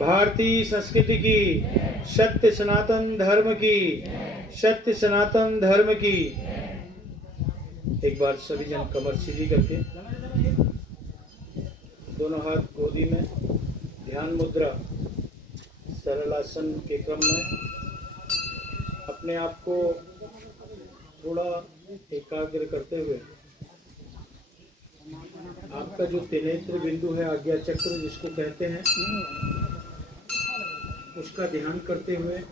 भारतीय संस्कृति की, सत्य सनातन धर्म की, सत्य सनातन धर्म की। एक बार सभी जन कमर सीधी करके दोनों हाथ गोदी में, ध्यान मुद्रा, सरल आसन के क्रम में अपने आप को थोड़ा एकाग्र करते हुए आपका जो त्रिनेत्र बिंदु है, आज्ञा चक्र जिसको कहते हैं, उसका ध्यान करते हुए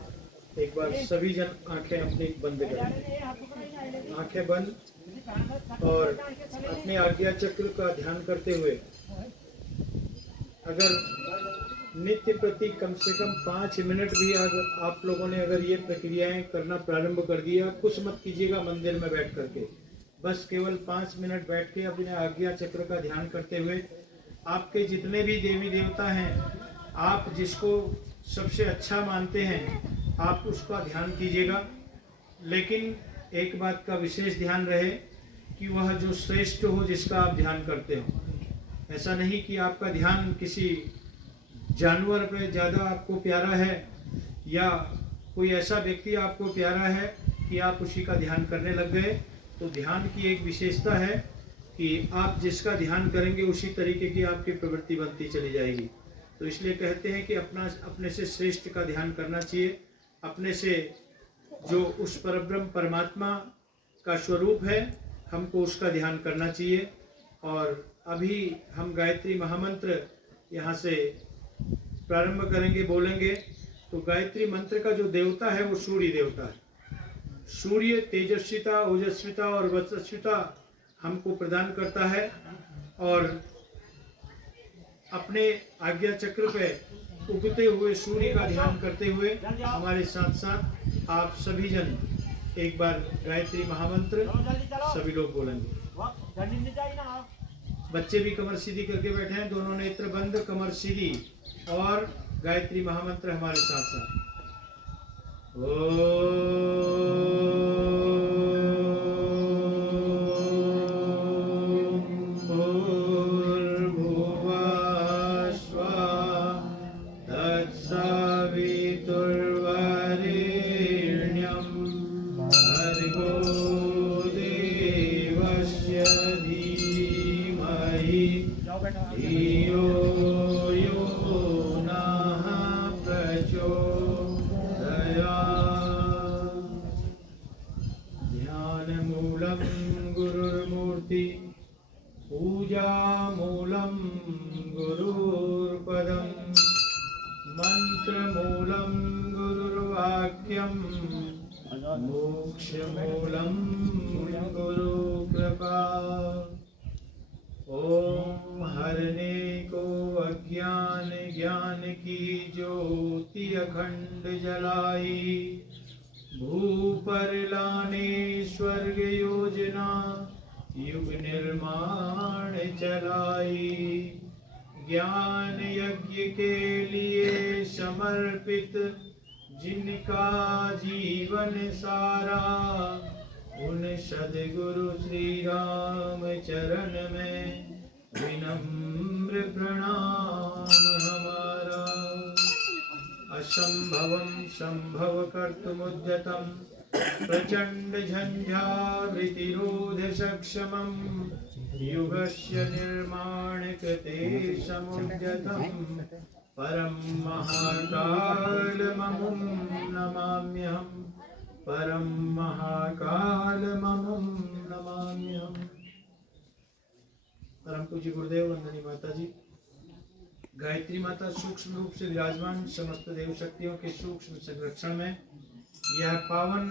एक बार सभी जन आंखें अपनी बंद करें। आंखें बंद और अपने आज्ञा चक्र का ध्यान करते हुए अगर नित्य प्रति कम से कम 5 मिनट भी अगर आप लोगों ने अगर ये प्रक्रियाएं करना प्रारंभ कर दिया, कुछ मत कीजिएगा मंदिर में बैठ करके, बस केवल 5 मिनट बैठ के अपने आज्ञा चक्र का ध्यान करते हुए आपके जितने भी देवी देवता हैं, आप जिसको सबसे अच्छा मानते हैं, आप उसका ध्यान कीजिएगा। लेकिन एक बात का विशेष ध्यान रहे कि वह जो श्रेष्ठ हो जिसका आप ध्यान करते हो। ऐसा नहीं कि आपका ध्यान किसी जानवर पे ज़्यादा आपको प्यारा है या कोई ऐसा व्यक्ति आपको प्यारा है कि आप उसी का ध्यान करने लग गए। तो ध्यान की एक विशेषता है कि आप जिसका ध्यान करेंगे उसी तरीके की आपकी प्रवृत्ति बनती चली जाएगी। तो इसलिए कहते हैं कि अपने से श्रेष्ठ का ध्यान करना चाहिए, अपने से जो उस परब्रह्म परमात्मा का स्वरूप है हमको उसका ध्यान करना चाहिए। और अभी हम गायत्री महामंत्र यहाँ से प्रारंभ करेंगे, बोलेंगे। तो गायत्री मंत्र का जो देवता है वो सूर्य देवता है। सूर्य तेजस्विता, ओजस्विता और वचस्विता हमको प्रदान करता है। और अपने आज्ञा चक्र पे उगते हुए सूर्य का ध्यान करते हुए हमारे साथ साथ आप सभी जन एक बार गायत्री महामंत्र सभी लोग बोलेंगे। बच्चे भी कमर सीधी करके बैठे हैं, दोनों नेत्र बंद, कमर सीधी, और गायत्री महामंत्र हमारे साथ साथ। पूजा मूलम गुरुर्पदम, मंत्र मूलम गुरुर्वाक्यम, मोक्ष मूलम गुरु कृपा। ओम हरने को अज्ञान ज्ञान की ज्योति अखंड जलाई, भू पर लाने स्वर्ग योजना युग निर्माण चलाई। ज्ञान यज्ञ के लिए समर्पित जिनका जीवन सारा, उन सद्गुरु श्री राम चरण में विनम्र प्रणाम हमारा। असंभवं संभव कर्तुमुद्यतं, प्रचंड झंझावृतिरोध सक्षमं, युगस्य निर्माण कृते समुद्यतं, परम महाकालममुं नमाम्यहम्, परम महाकालममुं नमाम्यहम्। परम पूज्य गुरुदेव वंदनीय माता जी, गायत्री माता सूक्ष्म रूप से विराजमान समस्त देव शक्तियों के सूक्ष्म संरक्षण में यह पावन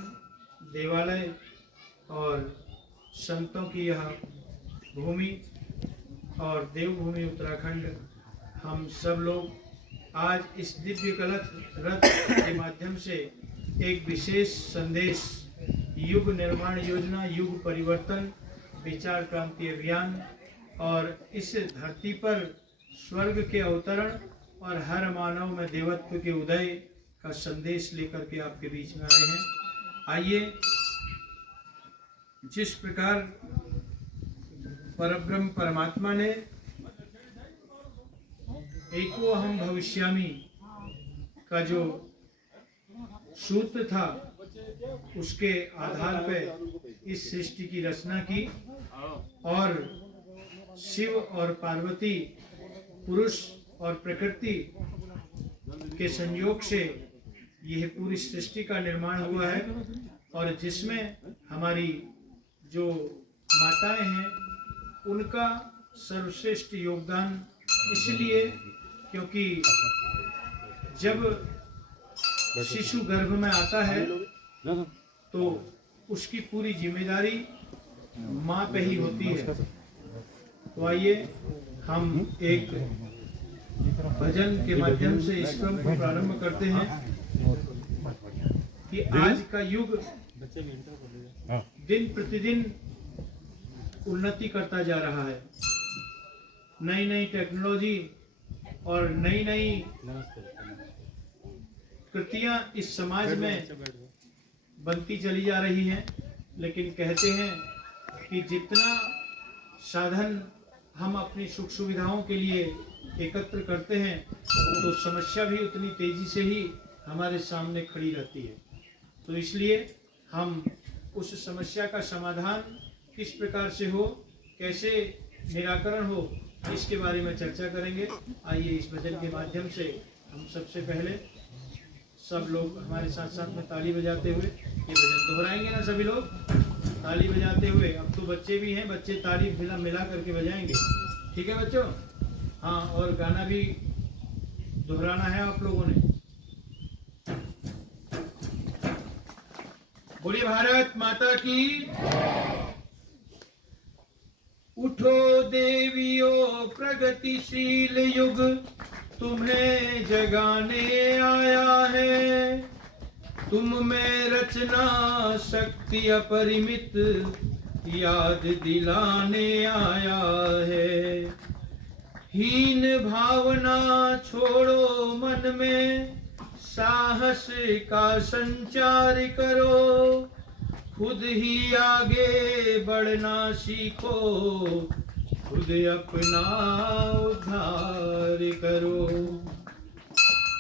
देवालय और संतों की यह भूमि और देवभूमि उत्तराखंड, हम सब लोग आज इस दिव्य कलश रथ के माध्यम से एक विशेष संदेश, युग निर्माण योजना, युग परिवर्तन, विचार क्रांति अभियान और इस धरती पर स्वर्ग के अवतरण और हर मानव में देवत्व के उदय का संदेश लेकर के आपके बीच में आए हैं। आइए, जिस प्रकार परब्रह्म परमात्मा ने एको अहम भविष्यामि का जो सूत्र था उसके आधार पर इस सृष्टि की रचना की और शिव और पार्वती पुरुष और प्रकृति के संयोग से यह पूरी सृष्टि का निर्माण हुआ है और जिसमें हमारी जो माताएं हैं उनका सर्वश्रेष्ठ योगदान इसलिए क्योंकि जब शिशु गर्भ में आता है तो उसकी पूरी जिम्मेदारी माँ पे ही होती है। तो आइए हम एक भजन के माध्यम से इस क्रम को प्रारंभ करते हैं कि आज का युग दिन प्रतिदिन उन्नति करता जा रहा है। नई नई टेक्नोलॉजी और नई नई कृतियां इस समाज में बनती चली जा रही हैं, लेकिन कहते हैं कि जितना साधन हम अपनी सुख सुविधाओं के लिए एकत्र करते हैं तो समस्या भी उतनी तेजी से ही हमारे सामने खड़ी रहती है। तो इसलिए हम उस समस्या का समाधान किस प्रकार से हो, कैसे निराकरण हो, इसके बारे में चर्चा करेंगे। आइए इस भजन के माध्यम से हम सबसे पहले सब लोग हमारे साथ साथ में ताली बजाते हुए ये भजन दोहराएंगे ना। सभी लोग ताली बजाते हुए, अब तो बच्चे भी हैं, बच्चे ताली मिला करके बजाएंगे, ठीक है बच्चों? हाँ, और गाना भी दोहराना है आप लोगों ने। बोलिए भारत माता की। उठो देवियों प्रगतिशील युग तुम्हें जगाने आया है, तुम में रचना शक्ति अपरिमित याद दिलाने आया है। हीन भावना छोड़ो मन में, साहस का संचार करो, खुद ही आगे बढ़ना सीखो, खुद अपना उद्धार करो।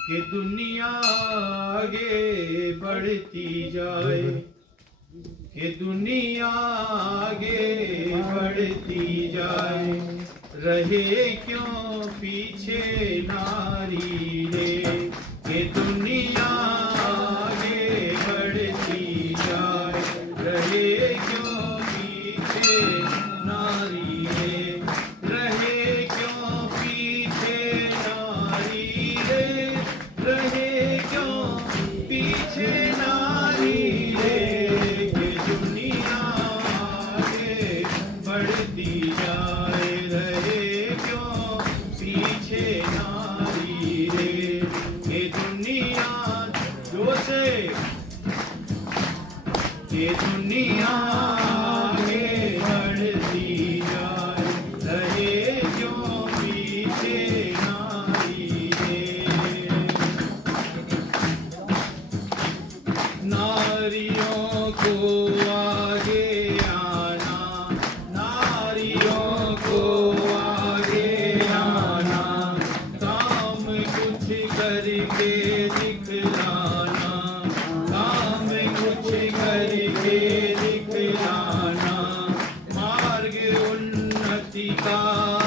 कि दुनिया आगे बढ़ती जाए, कि दुनिया आगे बढ़ती जाए, रहे क्यों पीछे नारी रे। कि दुनिया आगे बढ़ती जाए, रहे क्यों पीछे नारी रे, रहे क्यों पीछे नारी रे, रहे क्यों पीछे नारी रे। कि दुनिया आगे बढ़ती जाए, रहे क्यों पीछे नारी रे। कि दुनिया जो से, कि दुनिया आगे बढ़ती जाए, रहे क्यों पीछे नारी रे। नारियों को आगे आना, नारियों को आगे आना, काम कुछ करके दिखलाना, काम कुछ करके दिखलाना, मार्ग उन्नति का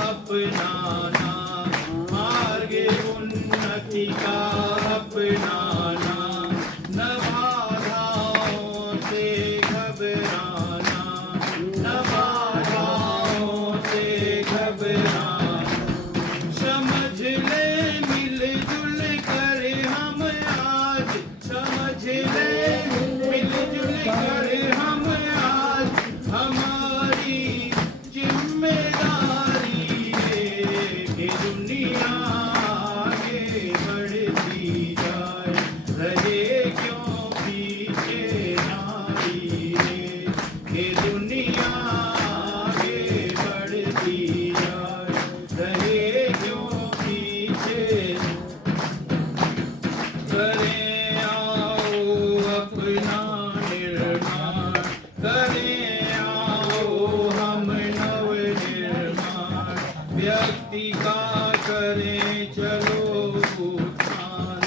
अपनाना, मार्ग उन्नति का अपनाना, न बाधाओं से घबराना, न बाधाओं से घबराना। समझ ले मिलजुल कर हम आज, समझ ले मिलजुल कर हम आज, हमारी जिम्मेदारी है। कि दुनिया आगे बढ़ती जाए, रहे क्यों पीछे नारी रे। कि दुनिया आगे बढ़ती जाए, रहे क्यों पीछे। करें आओ अपना निर्माण, करें आओ हम नव निर्माण, व्यक्ति का करें चलो उत्थान,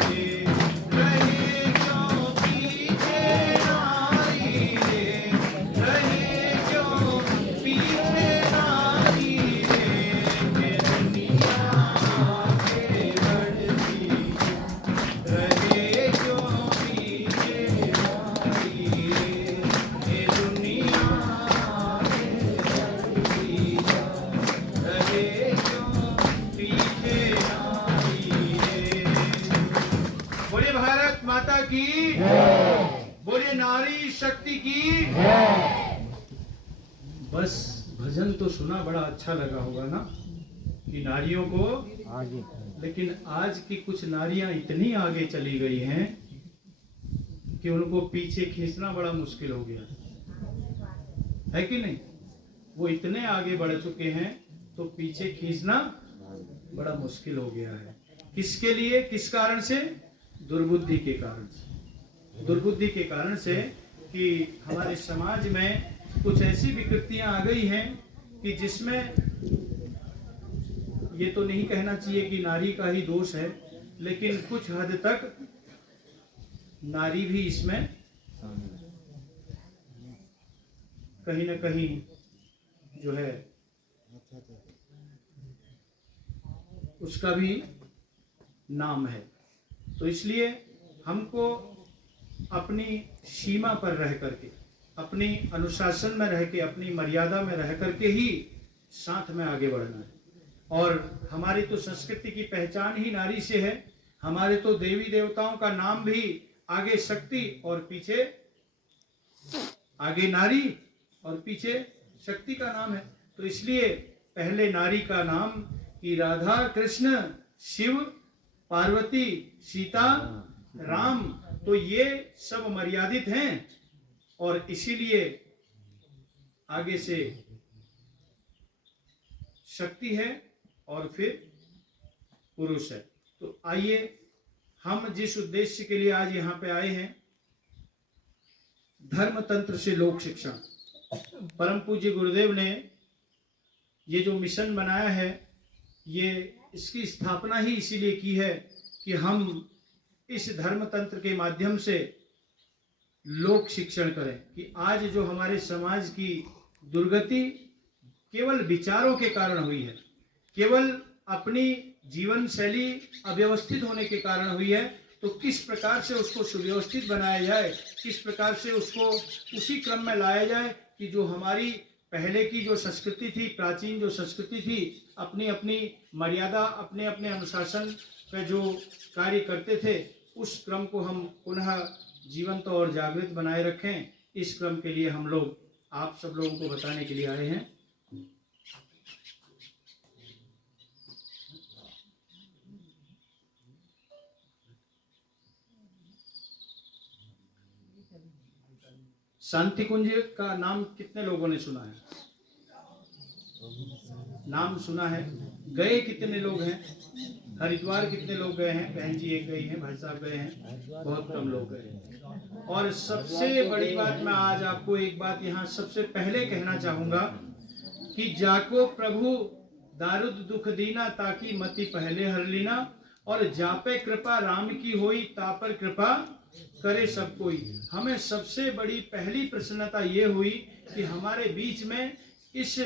रे, रहे क्यों पीछे नारी रे, रहे क्यों पीछे नारी रे, ये दुनिया आगे बढ़ती रहे क्यों पीछे नारी रे, ये दुनिया आगे बढ़ती रहे क्यों पीछे नारी रे। बोलिए भारत माता की, बोलिए नारी शक्ति की। बस भजन तो सुना, बड़ा अच्छा लगा होगा ना कि नारियों को आगे लेकिन आज की कुछ नारियां इतनी आगे चली गई हैं कि उनको पीछे खींचना बड़ा मुश्किल हो गया है कि नहीं। वो इतने आगे बढ़ चुके हैं तो पीछे खींचना बड़ा मुश्किल हो गया है। किसके लिए, किस कारण से? दुर्बुद्धि के कारण से। दुर्बुद्धि के कारण से कि हमारे समाज में कुछ ऐसी विकृतियां आ गई हैं कि जिसमें ये तो नहीं कहना चाहिए कि नारी का ही दोष है, लेकिन कुछ हद तक नारी भी इसमें कहीं ना कहीं जो है उसका भी नाम है। तो इसलिए हमको अपनी सीमा पर रह करके, अपनी अनुशासन में रह के, अपनी मर्यादा में रह करके ही साथ में आगे बढ़ना है। और हमारी तो संस्कृति की पहचान ही नारी से है। हमारे तो देवी देवताओं का नाम भी आगे शक्ति और पीछे, आगे नारी और पीछे शक्ति का नाम है। तो इसलिए पहले नारी का नाम कि राधा कृष्ण शिव पार्वती सीता राम, तो ये सब मर्यादित हैं और इसीलिए आगे से शक्ति है और फिर पुरुष है। तो आइए हम जिस उद्देश्य के लिए आज यहाँ पे आए हैं, धर्म तंत्र से लोक शिक्षा, परम पूज्य गुरुदेव ने ये जो मिशन बनाया है, ये इसकी स्थापना ही इसीलिए की है कि हम इस धर्म तंत्र के माध्यम से लोक शिक्षण करें। कि आज जो हमारे समाज की दुर्गति केवल विचारों के कारण हुई है, केवल अपनी जीवन शैली अव्यवस्थित होने के कारण हुई है, तो किस प्रकार से उसको सुव्यवस्थित बनाया जाए, किस प्रकार से उसको उसी क्रम में लाया जाए कि जो हमारी पहले की जो संस्कृति थी, प्राचीन जो संस्कृति थी, अपनी अपनी मर्यादा, अपने अपने अनुशासन पे जो कार्य करते थे, उस क्रम को हम पुनः जीवंत और जागृत बनाए रखें। इस क्रम के लिए हम लोग आप सब लोगों को बताने के लिए आए हैं। शांति कुंज का नाम कितने लोगों ने सुना है? नाम सुना है। गए कितने लोग हैं? हरिद्वार कितने लोग गए हैं? बहन जी एक गई हैं, भाई साहब गए हैं, बहुत कम लोग गए हैं। और सबसे बड़ी बात, मैं आज आपको एक बात यहाँ सबसे पहले कहना चाहूंगा कि जाको प्रभु दारुद दुख दीना, ताकि मति पहले हर लीना, और जापे कृपा राम की होई, तापर कृपा करे सब कोई। हमें सबसे बड़ी पहली प्रसन्नता ये हुई कि हमारे बीच में इस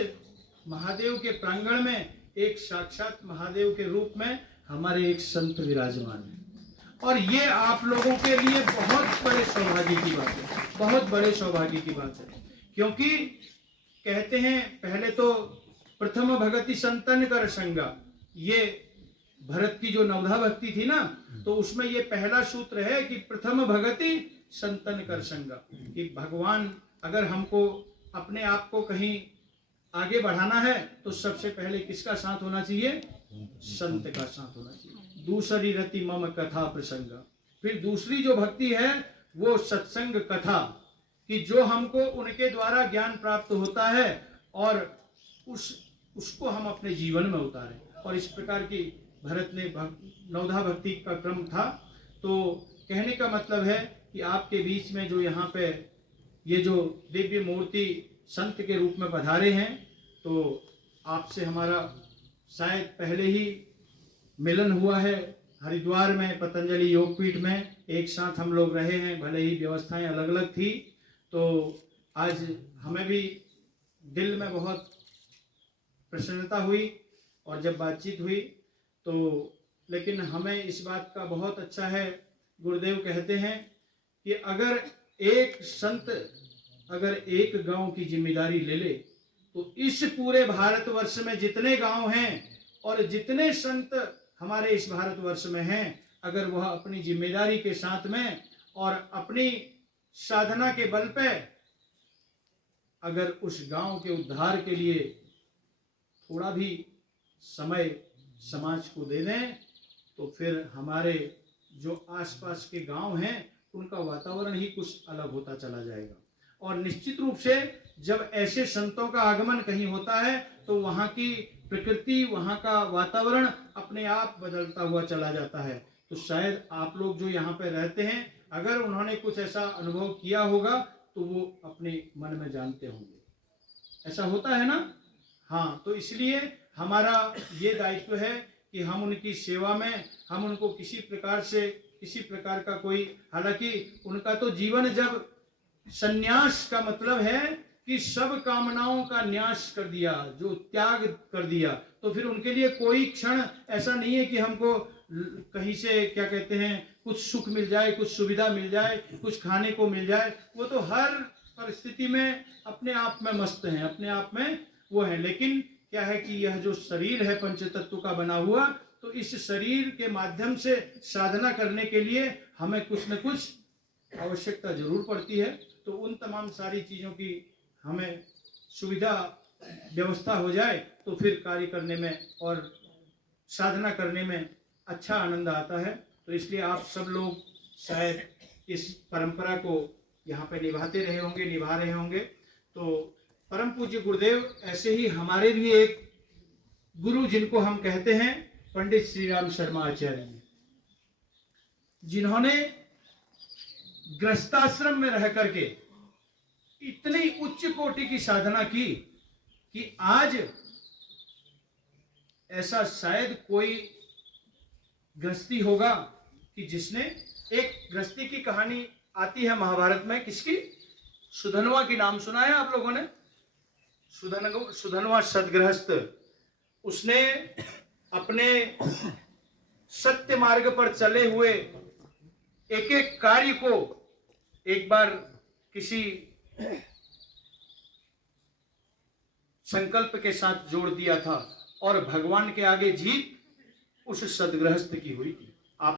महादेव के प्रांगण में एक साक्षात महादेव के रूप में हमारे एक संत विराजमान है। और ये आप लोगों के लिए बहुत बड़े सौभाग्य की बात है, बहुत बड़े सौभाग्य की बात है। क्योंकि कहते हैं पहले तो प्रथम भगति संतन कर संगा, ये भरत की जो नवधा भक्ति थी ना, तो उसमें ये पहला सूत्र है कि प्रथम भगति संतन कर संगा, कि भगवान अगर हमको अपने आप को कहीं आगे बढ़ाना है तो सबसे पहले किसका साथ होना चाहिए? संत का साथ होना चाहिए। दूसरी रति मम कथा प्रसंगा, फिर दूसरी जो भक्ति है वो सत्संग कथा, कि जो हमको उनके द्वारा ज्ञान प्राप्त होता है और उसको हम अपने जीवन में उतारें। और इस प्रकार की भरत ने नवधा भक्ति का क्रम था। तो कहने का मतलब है कि आपके बीच में जो यहाँ पे ये जो दिव्य मूर्ति संत के रूप में पधारे हैं, तो आपसे हमारा शायद पहले ही मिलन हुआ है, हरिद्वार में पतंजलि योगपीठ में एक साथ हम लोग रहे हैं, भले ही व्यवस्थाएं अलग अलग थी, तो आज हमें भी दिल में बहुत प्रसन्नता हुई और जब बातचीत हुई तो, लेकिन हमें इस बात का बहुत अच्छा है, गुरुदेव कहते हैं कि अगर एक संत अगर एक गांव की जिम्मेदारी ले ले तो इस पूरे भारतवर्ष में जितने गांव हैं और जितने संत हमारे इस भारतवर्ष में हैं, अगर वह अपनी जिम्मेदारी के साथ में और अपनी साधना के बल पे अगर उस गांव के उद्धार के लिए थोड़ा भी समय समाज को दे दें, तो फिर हमारे जो आसपास के गांव हैं उनका वातावरण ही कुछ अलग होता चला जाएगा। और निश्चित रूप से जब ऐसे संतों का आगमन कहीं होता है तो वहां की प्रकृति, वहां का वातावरण अपने आप बदलता हुआ चला जाता है। तो शायद आप लोग जो यहाँ पे रहते हैं, अगर उन्होंने कुछ ऐसा अनुभव किया होगा तो वो अपने मन में जानते होंगे। ऐसा होता है ना? हाँ, तो इसलिए हमारा ये दायित्व है कि हम उनकी सेवा में, हम उनको किसी प्रकार का कोई, हालांकि उनका तो जीवन, जब संन्यास का मतलब है कि सब कामनाओं का न्यास कर दिया, जो त्याग कर दिया, तो फिर उनके लिए कोई क्षण ऐसा नहीं है कि हमको कहीं से क्या कहते हैं कुछ सुख मिल जाए, कुछ सुविधा मिल जाए, कुछ खाने को मिल जाए। वो तो हर परिस्थिति में अपने आप में मस्त हैं, अपने आप में वो है। लेकिन क्या है कि यह जो शरीर है पंच तत्व का बना हुआ, तो इस शरीर के माध्यम से साधना करने के लिए हमें कुछ न कुछ आवश्यकता जरूर पड़ती है। तो उन तमाम सारी चीज़ों की हमें सुविधा व्यवस्था हो जाए तो फिर कार्य करने में और साधना करने में अच्छा आनंद आता है। तो इसलिए आप सब लोग शायद इस परंपरा को यहाँ पे निभा रहे होंगे। तो परम पूज्य गुरुदेव ऐसे ही हमारे भी एक गुरु, जिनको हम कहते हैं पंडित श्री राम शर्मा आचार्य, जिन्होंने गृहस्थाश्रम में रह करके इतनी उच्च कोटि की साधना की कि आज ऐसा शायद कोई गृहस्थी होगा कि जिसने, एक गृहस्थी की कहानी आती है महाभारत में, किसकी? सुधनवा की नाम सुना है आप लोगों ने? सुधनवा सदगृहस्थ, उसने अपने सत्य मार्ग पर चले हुए एक एक कार्य को एक बार किसी संकल्प के साथ जोड़ दिया था और भगवान के आगे जीत उस सदगृहस्थ की हुई थी।